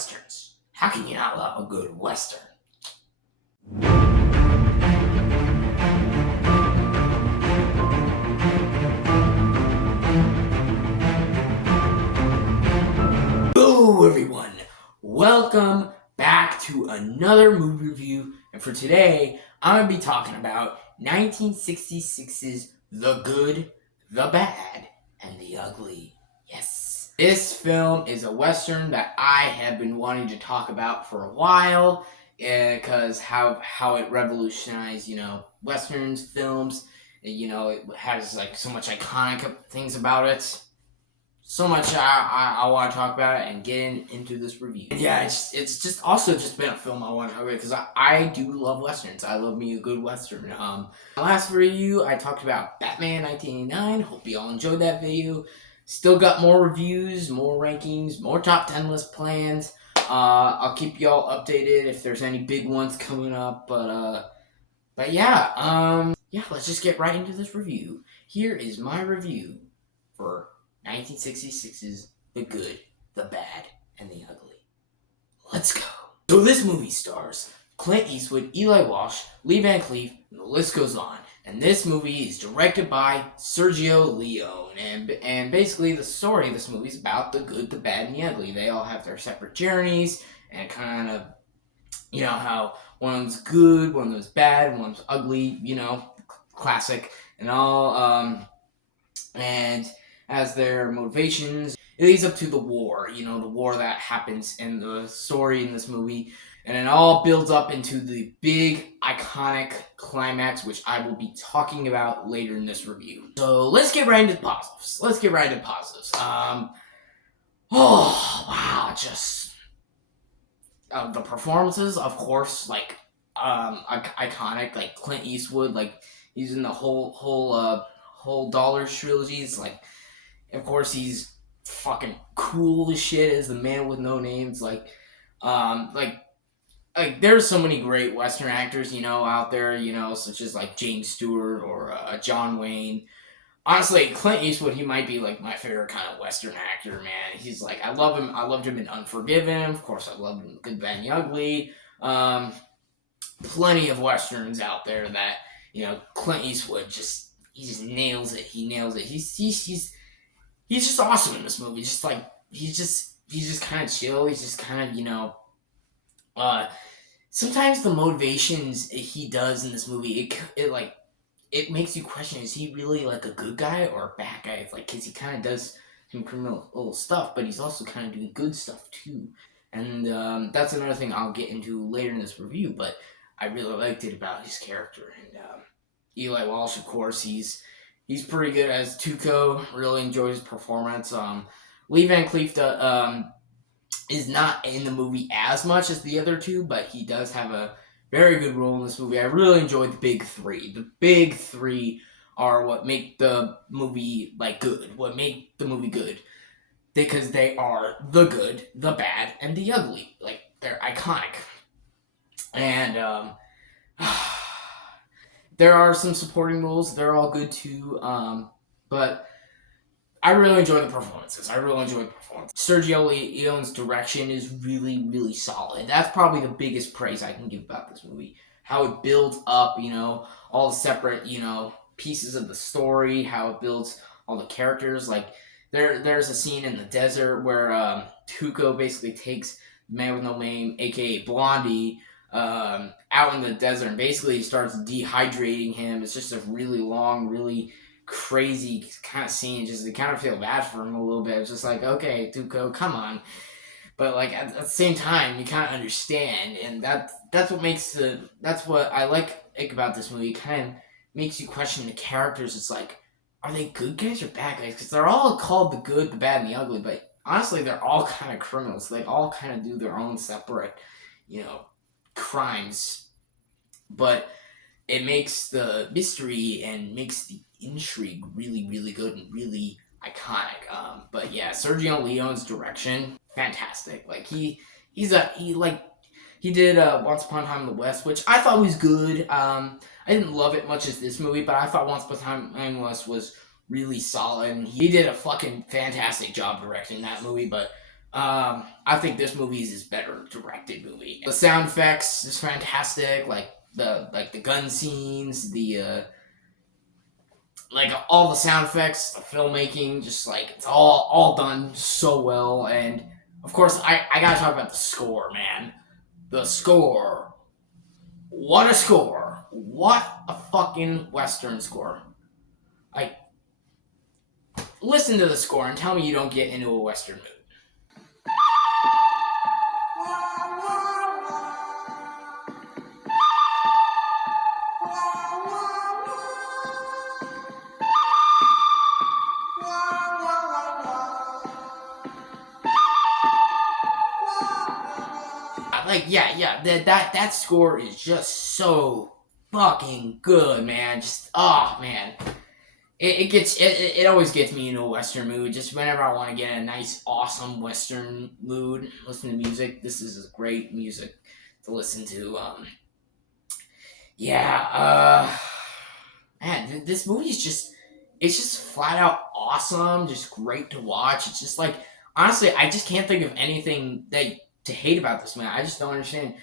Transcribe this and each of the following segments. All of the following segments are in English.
westerns. How can you not love a good western? Hello everyone, welcome back to another movie review, and for today I'm going to be talking about 1966's The Good, the Bad, and the Ugly. Yes, this film is a western that I have been wanting to talk about for a while, because how it revolutionized, westerns, films. It has like so much iconic things about it. So much I want to talk about it and get into this review. And yeah, it's just also just been a film I want to talk about because I do love westerns. I love me a good western. Last review I talked about Batman 1989. Hope you all enjoyed that video. Still got more reviews, more rankings, more top 10 list plans. I'll keep y'all updated if there's any big ones coming up. But yeah, let's just get right into this review. Here is my review for 1966's The Good, the Bad, and the Ugly. Let's go. So this movie stars Clint Eastwood, Eli Walsh, Lee Van Cleef, and the list goes on. And this movie is directed by Sergio Leone. And basically the story of this movie is about the good, the bad, and the ugly. They all have their separate journeys and kind of, how one's good, one's bad, one's ugly, classic and all. And as their motivations, it leads up to the war, the war that happens in the story in this movie. And it all builds up into the big, iconic climax, which I will be talking about later in this review. So let's get right into positives. Oh, wow, just the performances, of course, iconic, like Clint Eastwood, he's in the whole Dollars trilogy. It's of course, he's fucking cool as shit as the man with no names. There's so many great Western actors, out there, such as James Stewart or John Wayne. Honestly, Clint Eastwood, he might be my favorite kind of Western actor, man. He's I love him. I loved him in Unforgiven. Of course, I loved him in Good, Bad, and the Ugly. Plenty of Westerns out there that, Clint Eastwood he just nails it. He nails it. He's just awesome in this movie. He's just kind of chill. He's just kind of, sometimes the motivations he does in this movie, it makes you question, is he really a good guy or a bad guy? Because he kind of does some criminal stuff, but he's also kind of doing good stuff too. And that's another thing I'll get into later in this review, but I really liked it about his character. And Eli Walsh, of course, he's pretty good as Tuco. Really enjoyed his performance. Lee Van Cleef is not in the movie as much as the other two, but he does have a very good role in this movie. I really enjoyed the big three. The big three are what make the movie good. What make the movie good, because they are the good, the bad, and the ugly. They're iconic. And there are some supporting roles. They're all good too. But I really enjoy the performances. Sergio Leone's direction is really, really solid. That's probably the biggest praise I can give about this movie. How it builds up, all the separate, pieces of the story. How it builds all the characters. There's a scene in the desert where Tuco basically takes the man with no name, aka Blondie, out in the desert, and basically starts dehydrating him. It's just a really long, really crazy kind of scene. Just you kind of feel bad for him a little bit. It's just okay, Tuco, come on. But at the same time, you kind of understand, and that's what I like about this movie. It kind of makes you question the characters. It's are they good guys or bad guys? Because they're all called the good, the bad, and the ugly, but honestly, they're all kind of criminals. They all kind of do their own separate, crimes, but it makes the mystery and makes the intrigue really, really good and really iconic. But yeah, Sergio Leone's direction, fantastic. He did Once Upon a Time in the West, which I thought was good. I didn't love it much as this movie, but I thought Once Upon a Time in the West was really solid. And he did a fucking fantastic job directing that movie, but I think this movie is his better directed movie. The sound effects is fantastic, like the gun scenes, the like all the sound effects, the filmmaking, just like it's all done so well. And of course, I gotta talk about the score, man. The score. What a score! What a fucking Western score! Like, listen to the score and tell me you don't get into a Western mood. Like, yeah, that score is just so fucking good, man. Just, oh man, it always gets me into a Western mood. Just whenever I want to get in a nice, awesome Western mood, listen to music. This is great music to listen to. Yeah, man, this movie is it's just flat out awesome, just great to watch. It's just like, honestly, I just can't think of anything to hate about this, man. I just don't understand.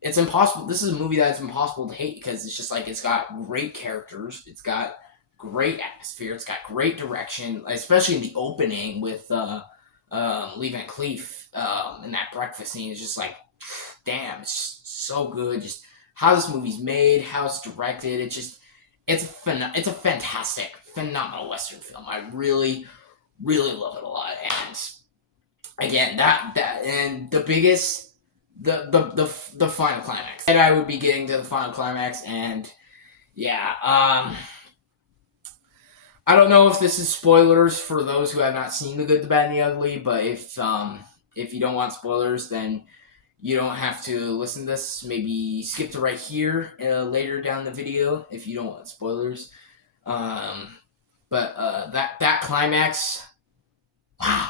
It's impossible. This is a movie that's impossible to hate because it's just like it's got great characters, it's got great atmosphere, it's got great direction, especially in the opening with Lee Van Cleef and that breakfast scene is just like, damn, it's so good. Just how this movie's made, how it's directed, it's a fantastic, phenomenal Western film. I really, really love it a lot. And again, that and the biggest, the final climax. And I would be getting to the final climax, and yeah, I don't know if this is spoilers for those who have not seen The Good, the Bad, and the Ugly, but if you don't want spoilers, then you don't have to listen to this. Maybe skip to right here later down the video if you don't want spoilers. But that climax, wow.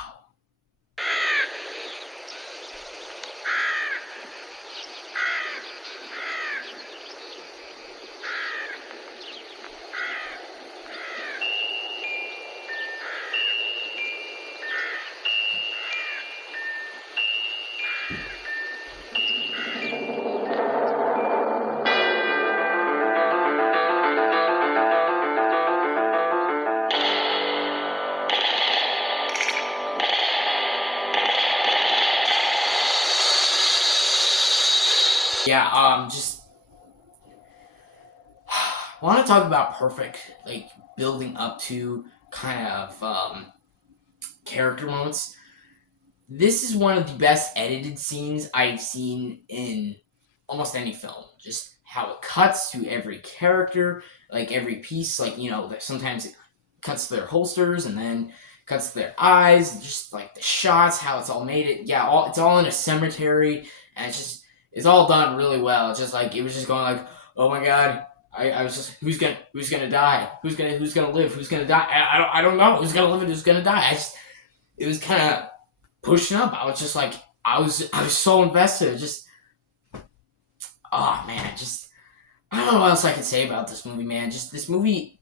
Yeah, just I want to talk about perfect, like building up to kind of character moments. This is one of the best edited scenes I've seen in almost any film. Just how it cuts to every character, like every piece, like sometimes it cuts to their holsters and then cuts to their eyes, just like the shots, how it's all made it. Yeah, it's all in a cemetery, and it's all done really well. It's just like it was just going like, oh my god, I was just who's gonna die, who's gonna live, who's gonna die. I don't know who's gonna live and who's gonna die. It was kind of pushing up. I was just like I was so invested. Just oh man, just I don't know what else I can say about this movie, man. Just this movie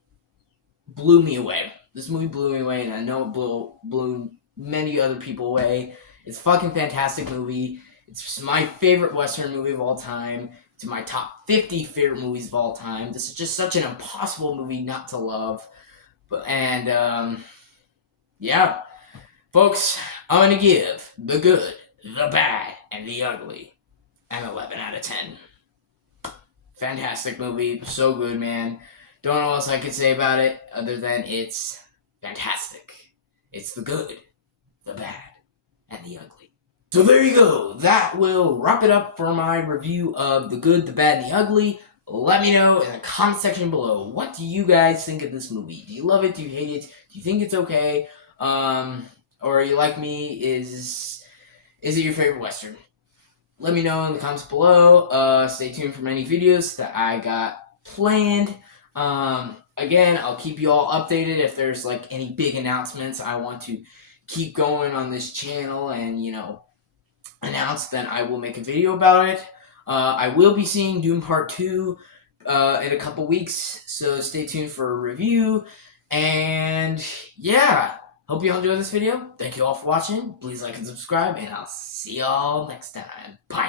blew me away. This movie blew me away, and I know it blew many other people away. It's a fucking fantastic movie. It's my favorite Western movie of all time. It's my top 50 favorite movies of all time. This is just such an impossible movie not to love. Yeah, folks, I'm gonna give The Good, the Bad, and the Ugly an 11 out of 10. Fantastic movie, so good, man. Don't know what else I could say about it other than it's fantastic. It's the good, the bad, and the ugly. So there you go. That will wrap it up for my review of The Good, the Bad, and the Ugly. Let me know in the comment section below. What do you guys think of this movie? Do you love it? Do you hate it? Do you think it's okay? Or are you like me? Is it your favorite Western? Let me know in the comments below. Stay tuned for many videos that I got planned. Again, I'll keep you all updated if there's like any big announcements I want to keep going on this channel and announce, then I will make a video about it. I will be seeing Doom Part 2 in a couple weeks, so stay tuned for a review. And yeah, Hope you all enjoyed this video. Thank you all for watching. Please like and subscribe, and I'll see y'all next time. Bye.